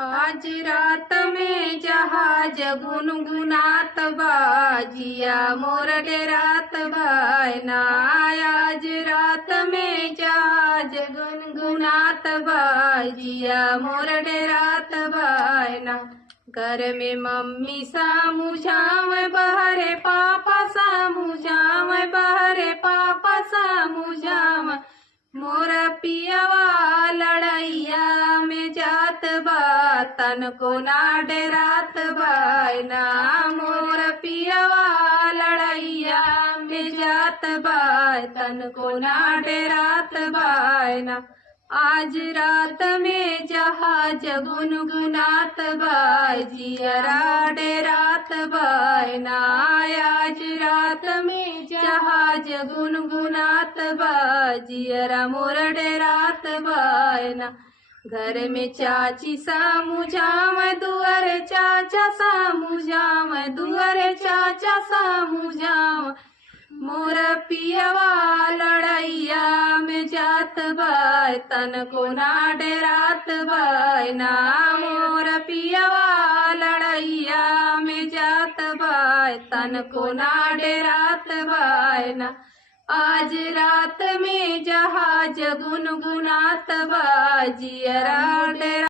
आज रात में जहाज गुनगुनात बा, जिया मोर डेरात बायना। आज रात में जहाज गुनगुनात बा, जिया मोर डेरात बायना। घर में मम्मी समझाव बहरे पापा समझाव, बहरे पापा समझाव। मोर पियवा लड़ैया में जात बा, तन को ना डेरात बायना। मोर पियवा लड़ैया में जात बा, तन को ना डेरात बायना। आज रात में जहाज गुनगुनात बा, जियरा डेरात बायना। आज रात में जहाज गुनगुनात बा, जियरा मोर डेरात बायना। घर में चाची समझाव, दुअर चाचा समझाव, दुअर चाचा समझाव। मोर पियवा लड़ैया में जात बा, तन को ना डेरात बायना। मोर पियवा लड़ैया में जात बा, तन को ना डेरात बायना। आज रात में जहाज गुनगुनात बा, जियरा डेरा